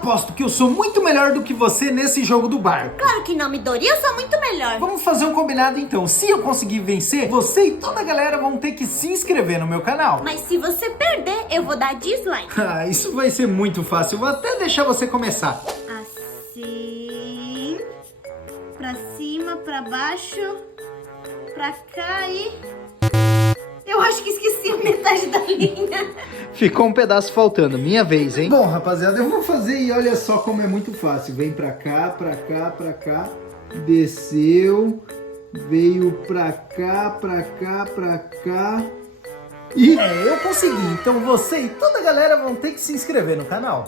Aposto que eu sou muito melhor do que você nesse jogo do barco. Claro que não, Midori, eu sou muito melhor. Vamos fazer um combinado então. Se eu conseguir vencer, você e toda a galera vão ter que se inscrever no meu canal. Mas se você perder, eu vou dar dislike. Ah, isso vai ser muito fácil. Vou até deixar você começar. Assim, pra cima, pra baixo, pra cá e... Eu acho que esqueci a metade da linha. Ficou um pedaço faltando. Minha vez, hein? Bom, rapaziada, eu vou fazer e olha só como é muito fácil. Vem pra cá, pra cá, pra cá. Desceu. Veio pra cá, pra cá, pra cá. E eu consegui. Então você e toda a galera vão ter que se inscrever no canal.